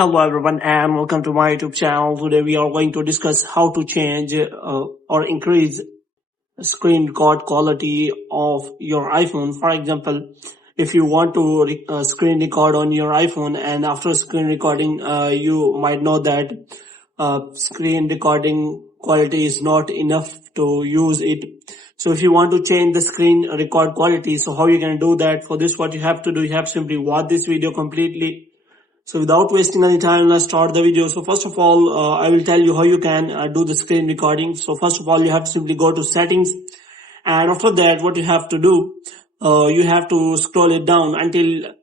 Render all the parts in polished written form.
Hello everyone and welcome to my YouTube channel. Today we are going to discuss how to change or increase screen record quality of your iPhone. For example, if you want to screen record on your iPhone, and after screen recording you might know that screen recording quality is not enough to use it. So if you want to change the screen record quality, so how you can do that? For this, what you have to do, you have to simply watch this video completely. So without wasting any time, let's start the video. So first of all, I will tell you how you can do the screen recording. So first of all, you have to simply go to settings, and after that what you have to do, you have to scroll it down until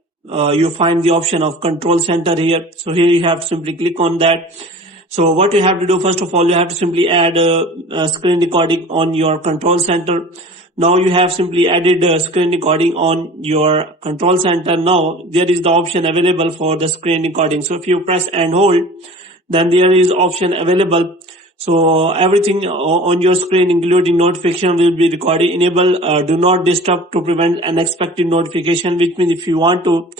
you find the option of control center here. So here you have to simply click on that. So what you have to do, first of all, you have to simply add screen recording on your control center. Now you have simply added screen recording on your control center. Now there is the option available for the screen recording. So if you press and hold, then there is option available. So everything on your screen, including notification, will be recorded. Enable do not disturb to prevent unexpected notification, which means if you want to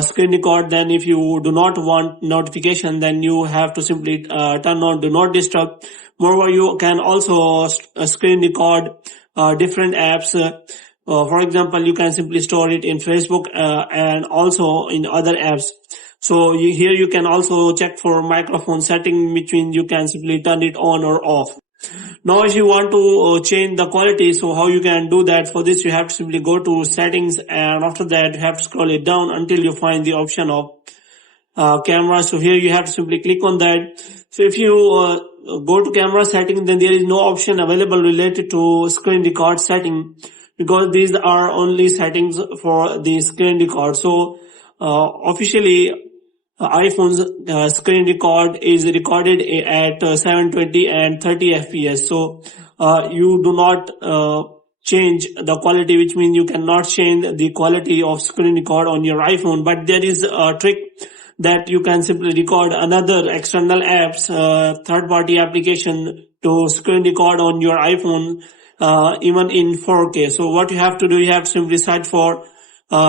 screen record, then if you do not want notification, then you have to simply turn on do not disturb. Moreover, you can also screen record different apps. For example, you can simply store it in Facebook and also in other apps. So here you can also check for microphone setting, which means you can simply turn it on or off. Now if you want to change the quality, so how you can do that? For this, you have to simply go to settings, and after that you have to scroll it down until you find the option of camera. So here you have to simply click on that. So if you go to camera setting, then there is no option available related to screen record setting, because these are only settings for the screen record. So officially iPhone's screen record is recorded at 720 and 30 fps. So you do not change the quality, which means you cannot change the quality of screen record on your iPhone. But there is a trick that you can simply record another external apps, third-party application to screen record on your iPhone, even in 4K. So what you have to do, you have to simply search for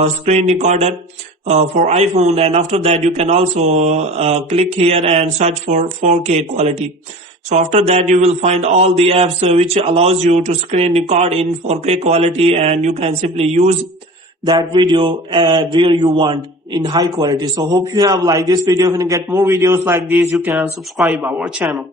screen recorder for iPhone, and after that you can also click here and search for 4K quality. So after that you will find all the apps which allows you to screen record in 4K quality, and you can simply use that video where you want in high quality. So hope you have liked this video. If you get more videos like this, you can subscribe our channel.